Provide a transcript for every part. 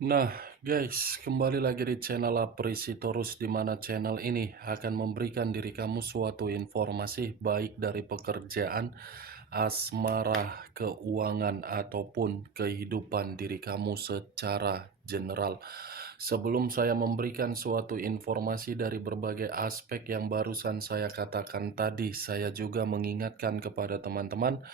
Nah, guys, kembali lagi di channel Aprisitorus, di mana channel ini akan memberikan diri kamu suatu informasi baik dari pekerjaan, asmara, keuangan, ataupun kehidupan diri kamu secara general. Sebelum saya memberikan suatu informasi dari berbagai aspek yang barusan saya katakan tadi, saya juga mengingatkan kepada teman-teman,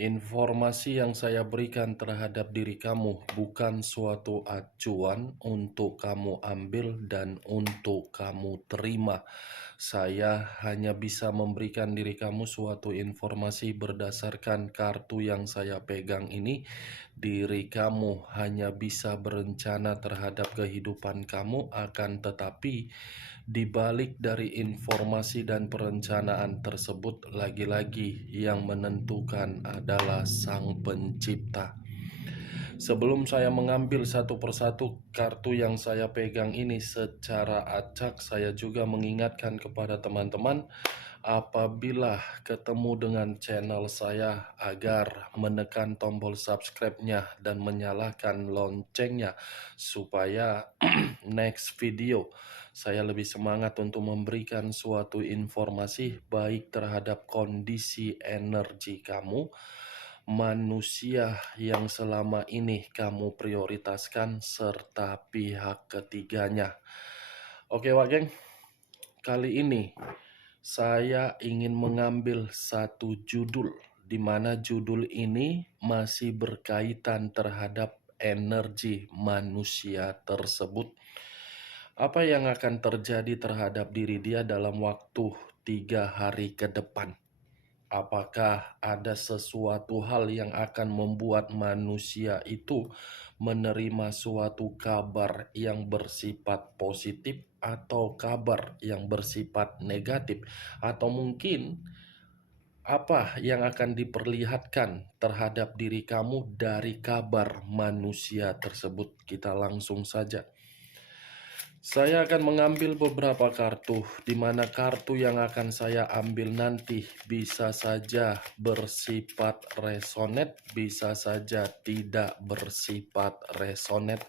informasi yang saya berikan terhadap diri kamu bukan suatu acuan untuk kamu ambil dan untuk kamu terima. Saya hanya bisa memberikan diri kamu suatu informasi berdasarkan kartu yang saya pegang ini. Diri kamu hanya bisa berencana terhadap kehidupan kamu, akan tetapi di balik dari informasi dan perencanaan tersebut, lagi-lagi yang menentukan adalah Sang Pencipta. Sebelum saya mengambil satu persatu kartu yang saya pegang ini secara acak, saya juga mengingatkan kepada teman-teman, apabila ketemu dengan channel saya, agar menekan tombol subscribe-nya dan menyalakan loncengnya, supaya next video saya lebih semangat untuk memberikan suatu informasi baik terhadap kondisi energi kamu, manusia yang selama ini kamu prioritaskan, serta pihak ketiganya. Oke, Wak Geng, kali ini saya ingin mengambil satu judul, di mana judul ini masih berkaitan terhadap energi manusia tersebut. Apa yang akan terjadi terhadap diri dia dalam waktu 3 hari ke depan? Apakah ada sesuatu hal yang akan membuat manusia itu menerima suatu kabar yang bersifat positif atau kabar yang bersifat negatif? Atau mungkin apa yang akan diperlihatkan terhadap diri kamu dari kabar manusia tersebut? Kita langsung saja. Saya akan mengambil beberapa kartu, di mana kartu yang akan saya ambil nanti bisa saja bersifat resonate, bisa saja tidak bersifat resonate.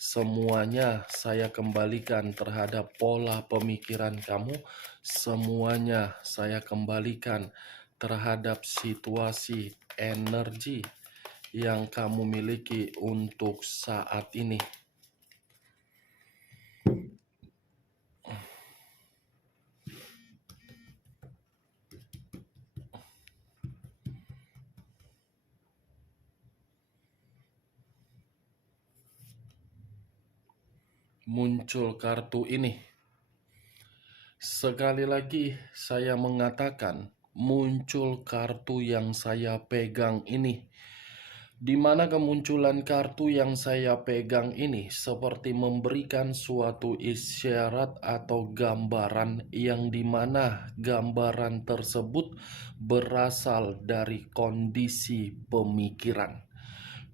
Semuanya saya kembalikan terhadap pola pemikiran kamu, semuanya saya kembalikan terhadap situasi energi yang kamu miliki untuk saat ini. Muncul kartu ini. Sekali lagi saya mengatakan, muncul kartu yang saya pegang ini. Di mana kemunculan kartu yang saya pegang ini seperti memberikan suatu isyarat atau gambaran, yang dimana gambaran tersebut berasal dari kondisi pemikiran.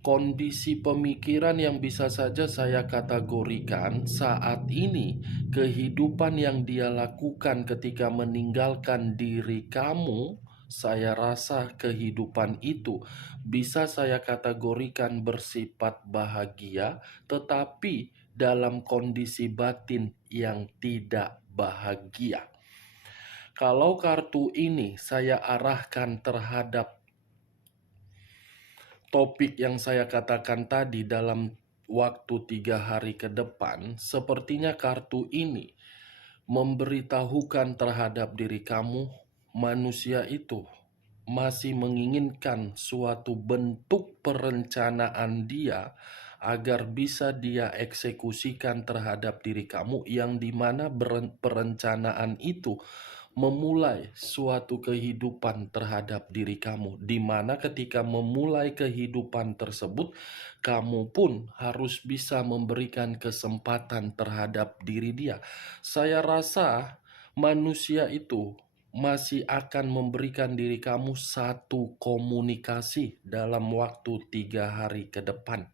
Kondisi pemikiran yang bisa saja saya kategorikan saat ini, kehidupan yang dia lakukan ketika meninggalkan diri kamu, saya rasa kehidupan itu bisa saya kategorikan bersifat bahagia, tetapi dalam kondisi batin yang tidak bahagia. Kalau kartu ini saya arahkan terhadap topik yang saya katakan tadi dalam waktu 3 hari ke depan, sepertinya kartu ini memberitahukan terhadap diri kamu, manusia itu masih menginginkan suatu bentuk perencanaan dia agar bisa dia eksekusikan terhadap diri kamu, yang dimana perencanaan itu memulai suatu kehidupan terhadap diri kamu, di mana ketika memulai kehidupan tersebut, kamu pun harus bisa memberikan kesempatan terhadap diri dia. Saya rasa manusia itu masih akan memberikan diri kamu satu komunikasi dalam waktu 3 hari ke depan.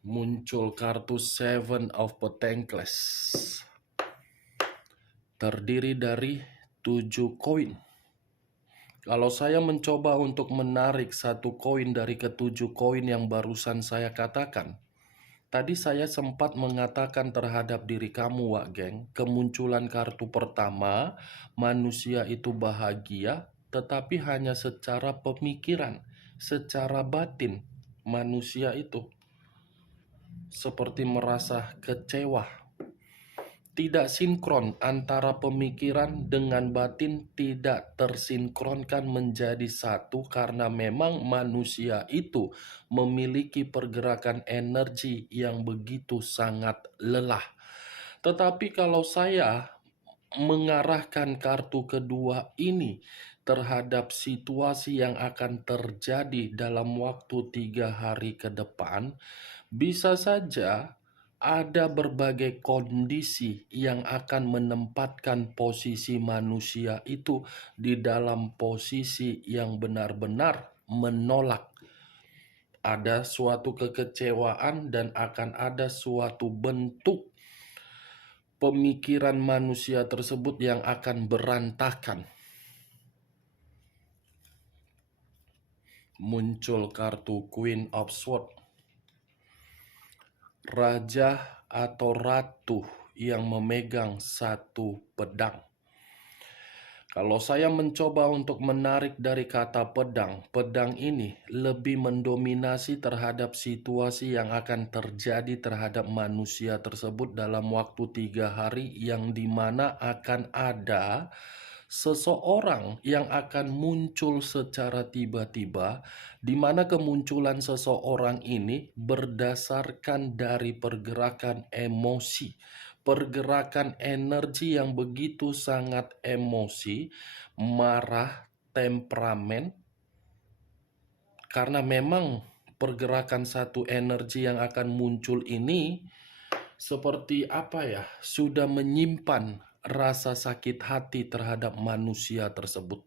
Muncul kartu Seven of Pentacles, terdiri dari 7 koin. Kalau saya mencoba untuk menarik satu koin dari ketujuh koin yang barusan saya katakan, tadi saya sempat mengatakan terhadap diri kamu, Wak Geng, kemunculan kartu pertama, manusia itu bahagia, tetapi hanya secara pemikiran, secara batin, manusia itu seperti merasa kecewa. Tidak sinkron antara pemikiran dengan batin, tidak tersinkronkan menjadi satu karena memang manusia itu memiliki pergerakan energi yang begitu sangat lelah. Tetapi kalau saya mengarahkan kartu kedua ini terhadap situasi yang akan terjadi dalam waktu 3 hari ke depan, bisa saja ada berbagai kondisi yang akan menempatkan posisi manusia itu di dalam posisi yang benar-benar menolak. Ada suatu kekecewaan dan akan ada suatu bentuk pemikiran manusia tersebut yang akan berantakan. Muncul kartu Queen of Swords, raja atau ratu yang memegang satu pedang. Kalau saya mencoba untuk menarik dari kata pedang, pedang ini lebih mendominasi terhadap situasi yang akan terjadi terhadap manusia tersebut dalam waktu 3 hari, yang dimana akan ada seseorang yang akan muncul secara tiba-tiba, di mana kemunculan seseorang ini berdasarkan dari pergerakan emosi, pergerakan energi yang begitu sangat emosi, marah, temperamen, karena memang pergerakan satu energi yang akan muncul ini seperti apa ya, sudah menyimpan rasa sakit hati terhadap manusia tersebut.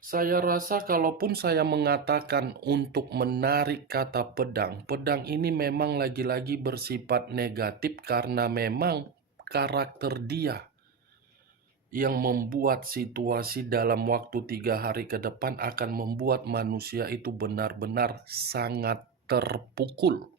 Saya rasa kalaupun saya mengatakan untuk menarik kata pedang, pedang ini memang lagi-lagi bersifat negatif karena memang karakter dia yang membuat situasi dalam waktu 3 hari ke depan akan membuat manusia itu benar-benar sangat terpukul.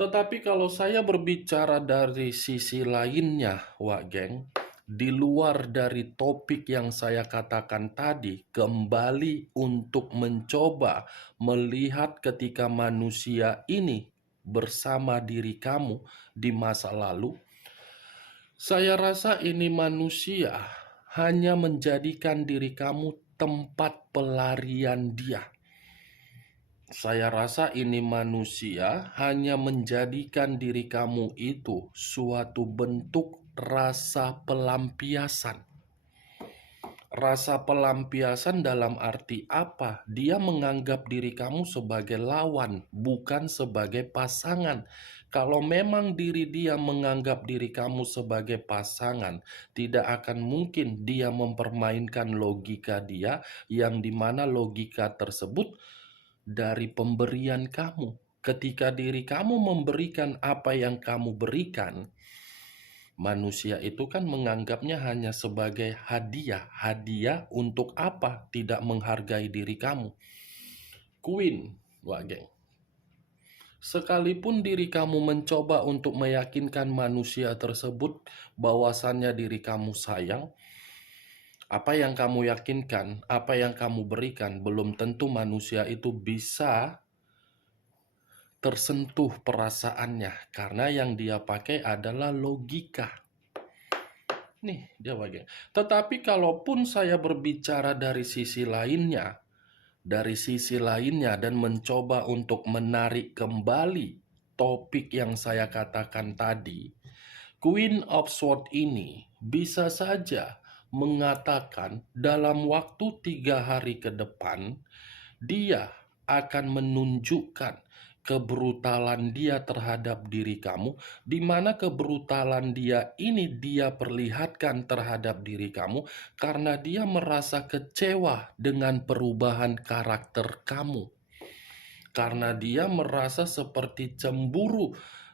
Tetapi kalau saya berbicara dari sisi lainnya, Wak Geng, di luar dari topik yang saya katakan tadi, kembali untuk mencoba melihat ketika manusia ini bersama diri kamu di masa lalu, saya rasa ini manusia hanya menjadikan diri kamu tempat pelarian dia. Saya rasa ini manusia hanya menjadikan diri kamu itu suatu bentuk rasa pelampiasan. Rasa pelampiasan dalam arti apa? Dia menganggap diri kamu sebagai lawan, bukan sebagai pasangan. Kalau memang diri dia menganggap diri kamu sebagai pasangan, tidak akan mungkin dia mempermainkan logika dia, yang dimana logika tersebut dari pemberian kamu. Ketika diri kamu memberikan apa yang kamu berikan, manusia itu kan menganggapnya hanya sebagai hadiah. Hadiah untuk apa? Tidak menghargai diri kamu. Queen, Wak Geng. Sekalipun diri kamu mencoba untuk meyakinkan manusia tersebut bahwasannya diri kamu sayang, apa yang kamu yakinkan, apa yang kamu berikan, belum tentu manusia itu bisa tersentuh perasaannya, karena yang dia pakai adalah logika. Nih, dia bagian. Tetapi kalaupun saya berbicara dari sisi lainnya, dan mencoba untuk menarik kembali topik yang saya katakan tadi, Queen of Swords ini bisa saja mengatakan dalam waktu 3 hari ke depan, dia akan menunjukkan kebrutalan dia terhadap diri kamu, di mana kebrutalan dia ini dia perlihatkan terhadap diri kamu karena dia merasa kecewa dengan perubahan karakter kamu. Karena dia merasa seperti cemburu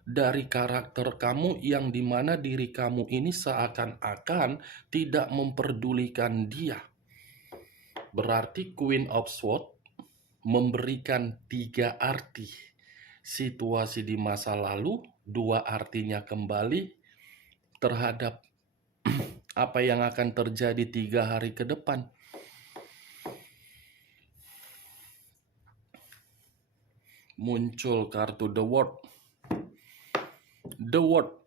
dari karakter kamu, yang dimana diri kamu ini seakan-akan tidak memperdulikan dia. Berarti Queen of Swords memberikan 3 arti. Situasi di masa lalu, 2 artinya kembali terhadap apa yang akan terjadi 3 hari ke depan. Muncul kartu The World. The World,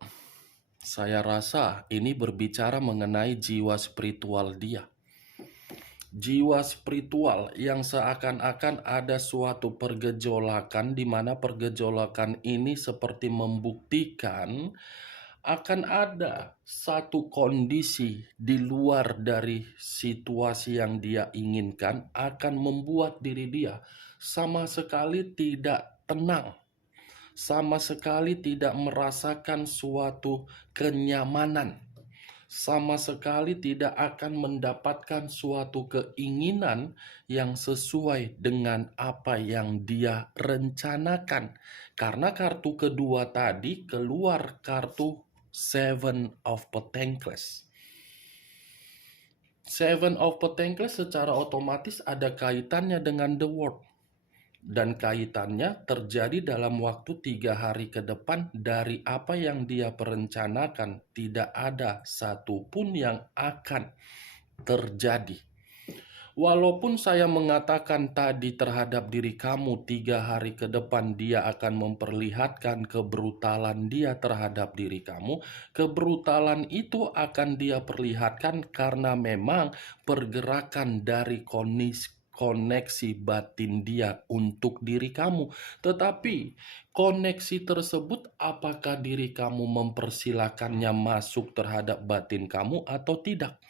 saya rasa ini berbicara mengenai jiwa spiritual dia. Jiwa spiritual yang seakan-akan ada suatu pergejolakan, di mana pergejolakan ini seperti membuktikan akan ada satu kondisi di luar dari situasi yang dia inginkan, akan membuat diri dia sama sekali tidak tenang, sama sekali tidak merasakan suatu kenyamanan, sama sekali tidak akan mendapatkan suatu keinginan yang sesuai dengan apa yang dia rencanakan. Karena kartu kedua tadi keluar kartu Seven of Pentacles. Seven of Pentacles secara otomatis ada kaitannya dengan The World. Dan kaitannya terjadi dalam waktu 3 hari ke depan. Dari apa yang dia perencanakan, tidak ada satupun yang akan terjadi. Walaupun saya mengatakan tadi terhadap diri kamu 3 hari ke depan dia akan memperlihatkan kebrutalan dia terhadap diri kamu, kebrutalan itu akan dia perlihatkan karena memang pergerakan dari koneksi batin dia untuk diri kamu. Tetapi koneksi tersebut apakah diri kamu mempersilakannya masuk terhadap batin kamu atau tidak?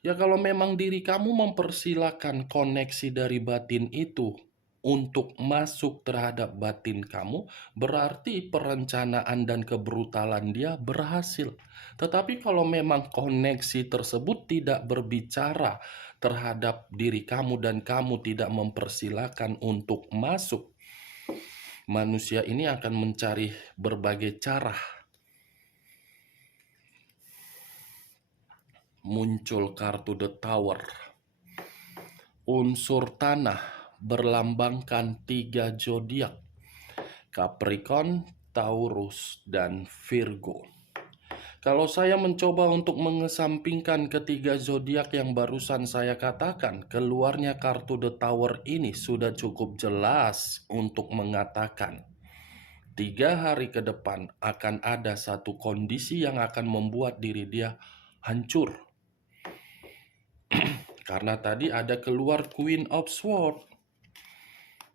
Ya kalau memang diri kamu mempersilahkan koneksi dari batin itu untuk masuk terhadap batin kamu, berarti perencanaan dan kebrutalan dia berhasil. Tetapi kalau memang koneksi tersebut tidak berbicara terhadap diri kamu dan kamu tidak mempersilahkan untuk masuk, manusia ini akan mencari berbagai cara. Muncul kartu The Tower. Unsur tanah berlambangkan 3 zodiak: Capricorn, Taurus, dan Virgo. Kalau saya mencoba untuk mengesampingkan ketiga zodiak yang barusan saya katakan, keluarnya kartu The Tower ini sudah cukup jelas untuk mengatakan 3 hari ke depan akan ada satu kondisi yang akan membuat diri dia hancur. Karena tadi ada keluar Queen of Swords.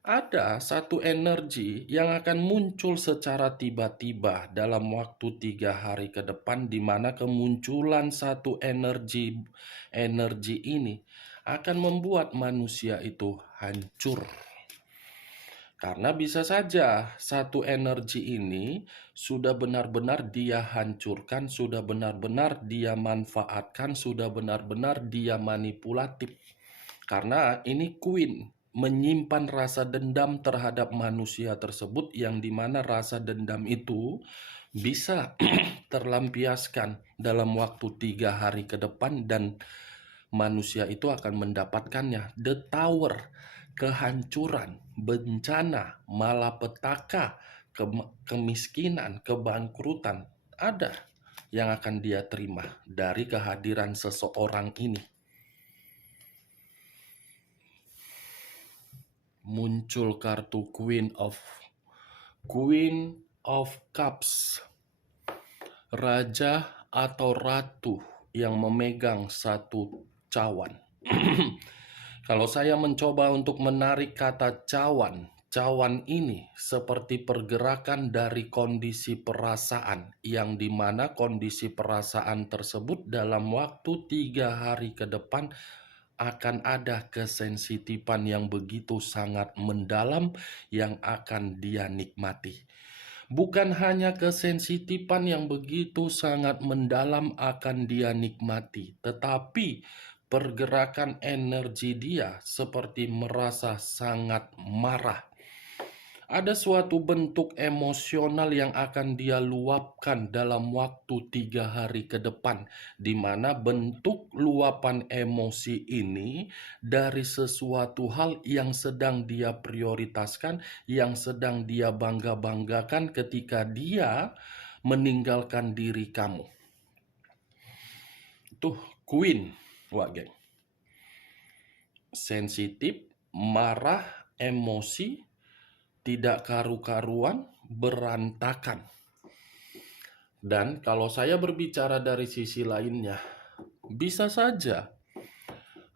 Ada satu energi yang akan muncul secara tiba-tiba dalam waktu 3 hari ke depan, di mana kemunculan satu energi ini akan membuat manusia itu hancur. Karena bisa saja satu energi ini sudah benar-benar dia hancurkan, sudah benar-benar dia manfaatkan, sudah benar-benar dia manipulatif. Karena ini Queen menyimpan rasa dendam terhadap manusia tersebut, yang dimana rasa dendam itu bisa terlampiaskan dalam waktu 3 hari ke depan dan manusia itu akan mendapatkannya. The Tower, kehancuran, bencana, malapetaka, kemiskinan, kebangkrutan, ada yang akan dia terima dari kehadiran seseorang ini. Muncul kartu Queen of Cups. Raja atau ratu yang memegang satu cawan. Kalau saya mencoba untuk menarik kata cawan, cawan ini seperti pergerakan dari kondisi perasaan, yang dimana kondisi perasaan tersebut dalam waktu 3 hari ke depan akan ada kesensitifan yang begitu sangat mendalam yang akan dia nikmati. Bukan hanya kesensitifan yang begitu sangat mendalam akan dia nikmati, tetapi pergerakan energi dia seperti merasa sangat marah. Ada suatu bentuk emosional yang akan dia luapkan dalam waktu 3 hari ke depan, di mana bentuk luapan emosi ini dari sesuatu hal yang sedang dia prioritaskan, yang sedang dia bangga-banggakan ketika dia meninggalkan diri kamu. Tuh, Queen, wah geng. Sensitif, marah, emosi, tidak karu-karuan, berantakan. Dan kalau saya berbicara dari sisi lainnya, bisa saja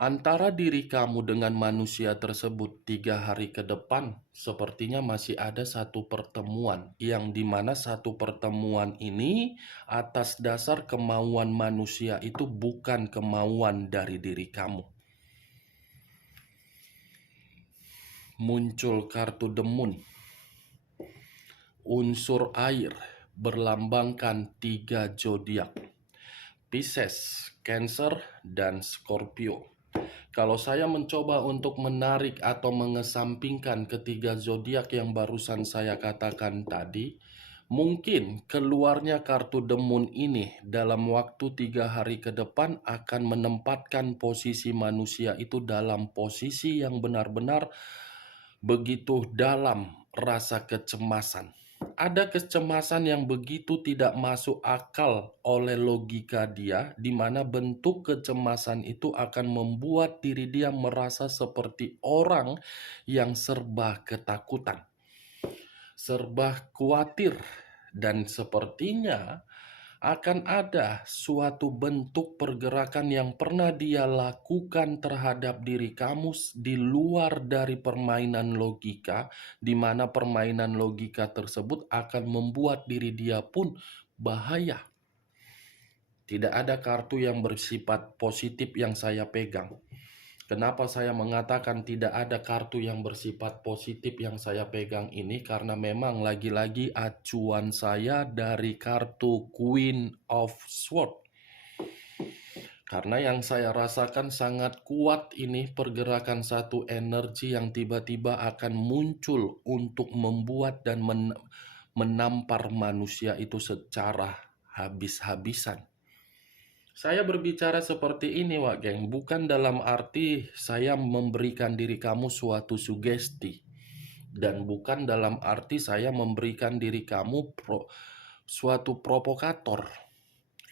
antara diri kamu dengan manusia tersebut 3 hari ke depan sepertinya masih ada satu pertemuan, yang dimana satu pertemuan ini atas dasar kemauan manusia itu bukan kemauan dari diri kamu. Muncul kartu The Moon, unsur air, berlambangkan 3 zodiak: Pisces, Cancer, dan Scorpio. Kalau saya mencoba untuk menarik atau mengesampingkan ketiga zodiak yang barusan saya katakan tadi, mungkin keluarnya kartu The Moon ini dalam waktu 3 hari ke depan akan menempatkan posisi manusia itu dalam posisi yang benar-benar begitu dalam rasa kecemasan. Ada kecemasan yang begitu tidak masuk akal oleh logika dia, di mana bentuk kecemasan itu akan membuat diri dia merasa seperti orang yang serba ketakutan, serba khawatir, dan sepertinya akan ada suatu bentuk pergerakan yang pernah dia lakukan terhadap diri kamu di luar dari permainan logika, di mana permainan logika tersebut akan membuat diri dia pun bahaya. Tidak ada kartu yang bersifat positif yang saya pegang. Kenapa saya mengatakan tidak ada kartu yang bersifat positif yang saya pegang ini? Karena memang lagi-lagi acuan saya dari kartu Queen of Swords. Karena yang saya rasakan sangat kuat ini pergerakan satu energi yang tiba-tiba akan muncul untuk membuat dan menampar manusia itu secara habis-habisan. Saya berbicara seperti ini, Wak Geng, bukan dalam arti saya memberikan diri kamu suatu sugesti. Dan bukan dalam arti saya memberikan diri kamu suatu provokator.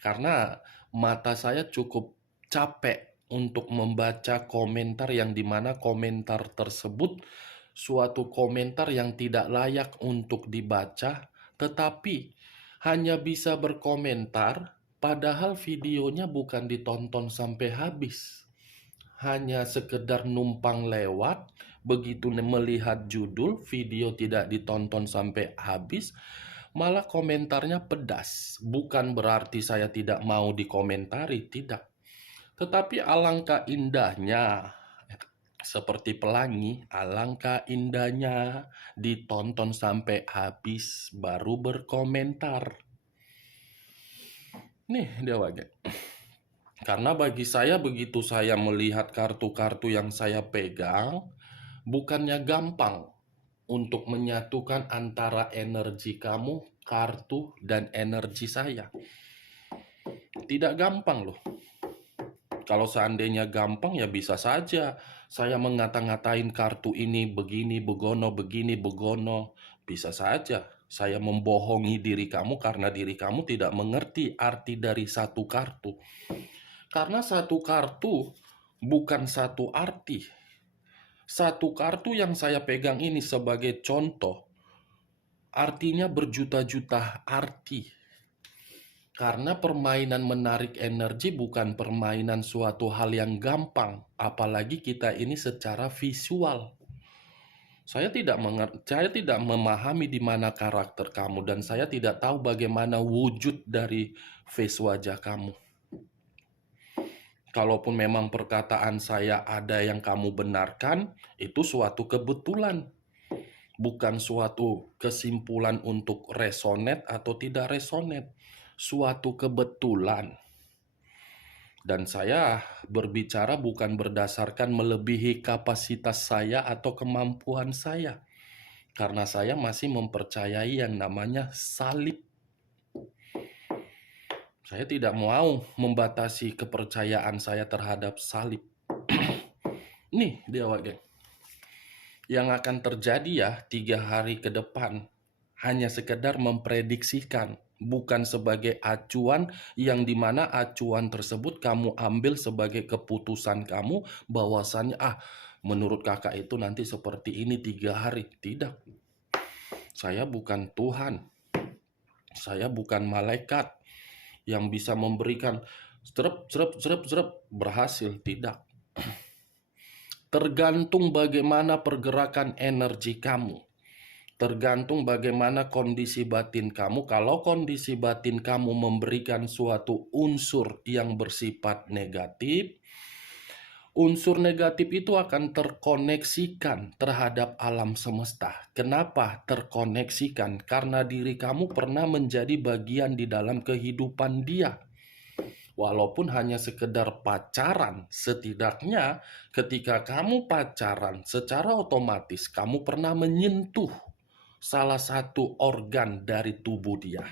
Karena mata saya cukup capek untuk membaca komentar yang dimana komentar tersebut suatu komentar yang tidak layak untuk dibaca, tetapi hanya bisa berkomentar padahal videonya bukan ditonton sampai habis. Hanya sekedar numpang lewat, begitu melihat judul, video tidak ditonton sampai habis, malah komentarnya pedas. Bukan berarti saya tidak mau dikomentari, tidak. Tetapi alangkah indahnya, seperti pelangi, alangkah indahnya ditonton sampai habis baru berkomentar. Nih dia wajah. Karena bagi saya begitu saya melihat kartu-kartu yang saya pegang, bukannya gampang untuk menyatukan antara energi kamu, kartu, dan energi saya. Tidak gampang loh. Kalau seandainya gampang ya bisa saja saya mengata-ngatain kartu ini begini, begono. Bisa saja saya membohongi diri kamu karena diri kamu tidak mengerti arti dari satu kartu. Karena satu kartu bukan satu arti. Satu kartu yang saya pegang ini sebagai contoh, artinya berjuta-juta arti. Karena permainan menarik energi bukan permainan suatu hal yang gampang, apalagi kita ini secara visual. Saya tidak memahami di mana karakter kamu dan saya tidak tahu bagaimana wujud dari face wajah kamu. Kalaupun memang perkataan saya ada yang kamu benarkan, itu suatu kebetulan. Bukan suatu kesimpulan untuk resonate atau tidak resonate. Suatu kebetulan. Dan saya berbicara bukan berdasarkan melebihi kapasitas saya atau kemampuan saya. Karena saya masih mempercayai yang namanya salib. Saya tidak mau membatasi kepercayaan saya terhadap salib. Nih dia geng. Yang akan terjadi ya 3 hari ke depan hanya sekedar memprediksikan, bukan sebagai acuan yang dimana acuan tersebut kamu ambil sebagai keputusan kamu bahwasannya menurut kakak itu nanti seperti ini 3 hari. Tidak. Saya bukan Tuhan. Saya bukan malaikat yang bisa memberikan berhasil. Tidak. Tergantung bagaimana pergerakan energi kamu. Tergantung bagaimana kondisi batin kamu. Kalau kondisi batin kamu memberikan suatu unsur yang bersifat negatif, unsur negatif itu akan terkoneksikan terhadap alam semesta. Kenapa terkoneksikan? Karena diri kamu pernah menjadi bagian di dalam kehidupan dia. Walaupun hanya sekedar pacaran, setidaknya ketika kamu pacaran, secara otomatis kamu pernah menyentuh salah satu organ dari tubuh dia.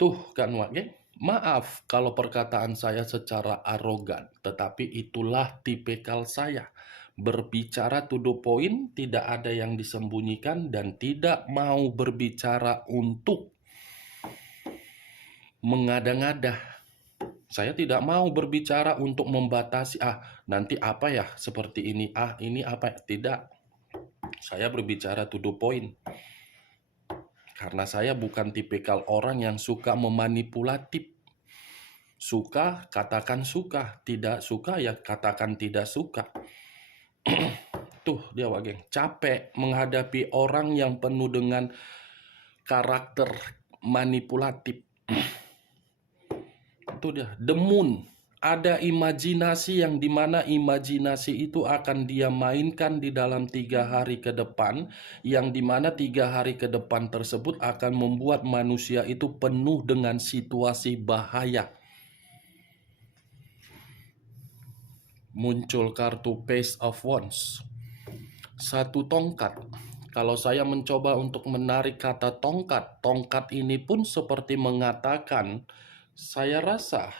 Tuh kan Wage, maaf kalau perkataan saya secara arogan, tetapi itulah tipikal saya. Berbicara to the point, tidak ada yang disembunyikan dan tidak mau berbicara untuk mengada-ngada. Saya tidak mau berbicara untuk membatasi, nanti apa ya seperti ini, ini apa ya. Tidak. Saya berbicara to the point. Karena saya bukan tipikal orang yang suka memanipulatif. Suka, katakan suka. Tidak suka, ya katakan tidak suka. Tuh dia geng, capek menghadapi orang yang penuh dengan karakter manipulatif. Itu dia, the moon. Ada imajinasi yang dimana imajinasi itu akan dia mainkan di dalam 3 hari ke depan, yang dimana 3 hari ke depan tersebut akan membuat manusia itu penuh dengan situasi bahaya. Muncul kartu Page of Wands, 1 tongkat. Kalau saya mencoba untuk menarik kata tongkat, tongkat ini pun seperti mengatakan, saya rasa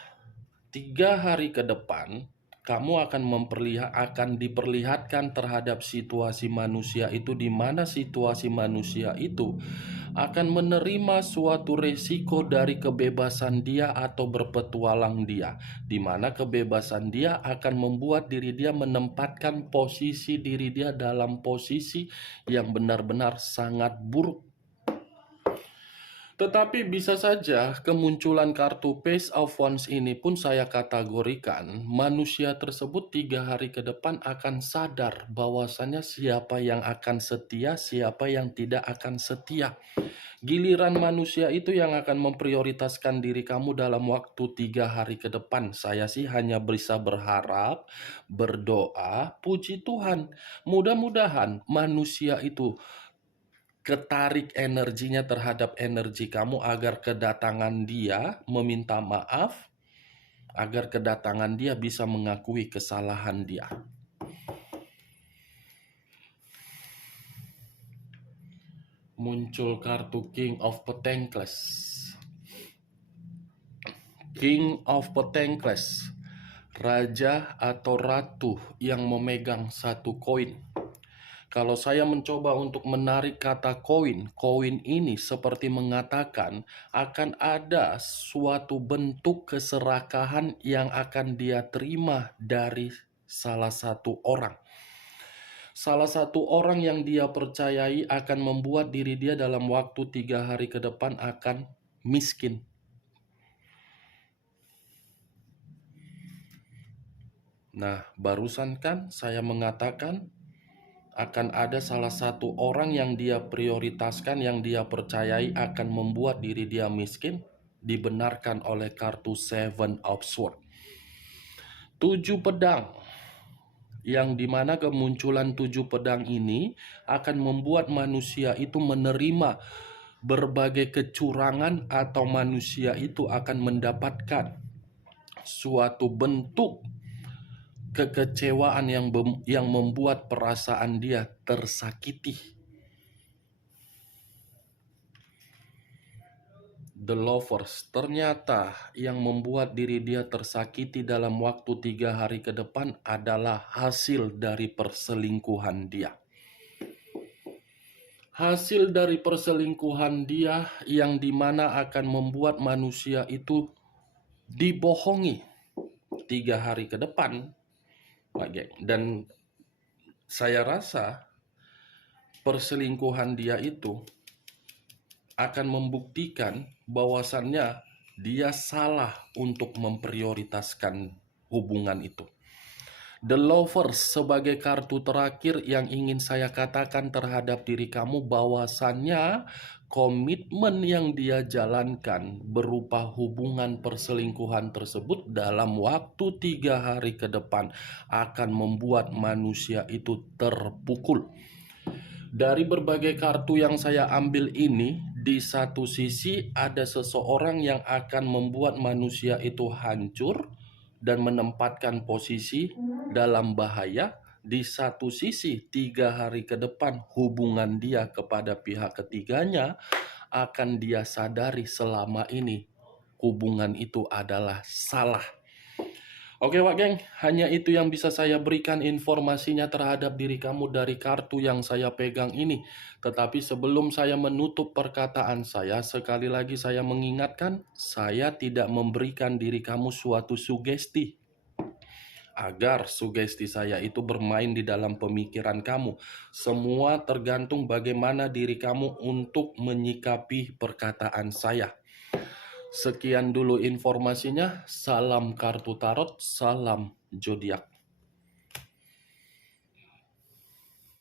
3 hari ke depan kamu akan diperlihatkan terhadap situasi manusia itu, di mana situasi manusia itu akan menerima suatu resiko dari kebebasan dia atau berpetualang dia, di mana kebebasan dia akan membuat diri dia menempatkan posisi diri dia dalam posisi yang benar-benar sangat buruk. Tetapi bisa saja kemunculan kartu Page of Wands ini pun saya kategorikan manusia tersebut 3 hari ke depan akan sadar bahwasannya siapa yang akan setia, siapa yang tidak akan setia. Giliran manusia itu yang akan memprioritaskan diri kamu dalam waktu 3 hari ke depan. Saya sih hanya bisa berharap, berdoa, puji Tuhan. Mudah-mudahan manusia itu ketarik energinya terhadap energi kamu agar kedatangan dia meminta maaf, agar kedatangan dia bisa mengakui kesalahan dia. Muncul kartu King of Pentacles. King of Pentacles, raja atau ratu yang memegang 1 koin. Kalau saya mencoba untuk menarik kata koin, koin ini seperti mengatakan akan ada suatu bentuk keserakahan yang akan dia terima dari salah satu orang. Salah satu orang yang dia percayai akan membuat diri dia dalam waktu 3 hari ke depan akan miskin. Nah, barusan kan saya mengatakan akan ada salah satu orang yang dia prioritaskan, yang dia percayai akan membuat diri dia miskin, dibenarkan oleh kartu Seven of Swords. 7 pedang, yang dimana kemunculan 7 pedang ini akan membuat manusia itu menerima berbagai kecurangan, atau manusia itu akan mendapatkan suatu bentuk kekecewaan yang membuat perasaan dia tersakiti. The Lovers, ternyata yang membuat diri dia tersakiti dalam waktu 3 hari ke depan adalah hasil dari perselingkuhan dia. Hasil dari perselingkuhan dia yang dimana akan membuat manusia itu dibohongi 3 hari ke depan, Pak Geng. Dan saya rasa perselingkuhan dia itu akan membuktikan bahwasannya dia salah untuk memprioritaskan hubungan itu. The Lovers sebagai kartu terakhir yang ingin saya katakan terhadap diri kamu bahwasannya komitmen yang dia jalankan berupa hubungan perselingkuhan tersebut dalam waktu 3 hari ke depan akan membuat manusia itu terpukul. Dari berbagai kartu yang saya ambil ini, di satu sisi ada seseorang yang akan membuat manusia itu hancur dan menempatkan posisi dalam bahaya. Di satu sisi, 3 hari ke depan hubungan dia kepada pihak ketiganya akan dia sadari selama ini hubungan itu adalah salah. Oke Wak Geng, hanya itu yang bisa saya berikan informasinya terhadap diri kamu dari kartu yang saya pegang ini. Tetapi sebelum saya menutup perkataan saya, sekali lagi saya mengingatkan, saya tidak memberikan diri kamu suatu sugesti. Agar sugesti saya itu bermain di dalam pemikiran kamu. Semua tergantung bagaimana diri kamu untuk menyikapi perkataan saya. Sekian dulu informasinya. Salam kartu tarot, salam zodiak.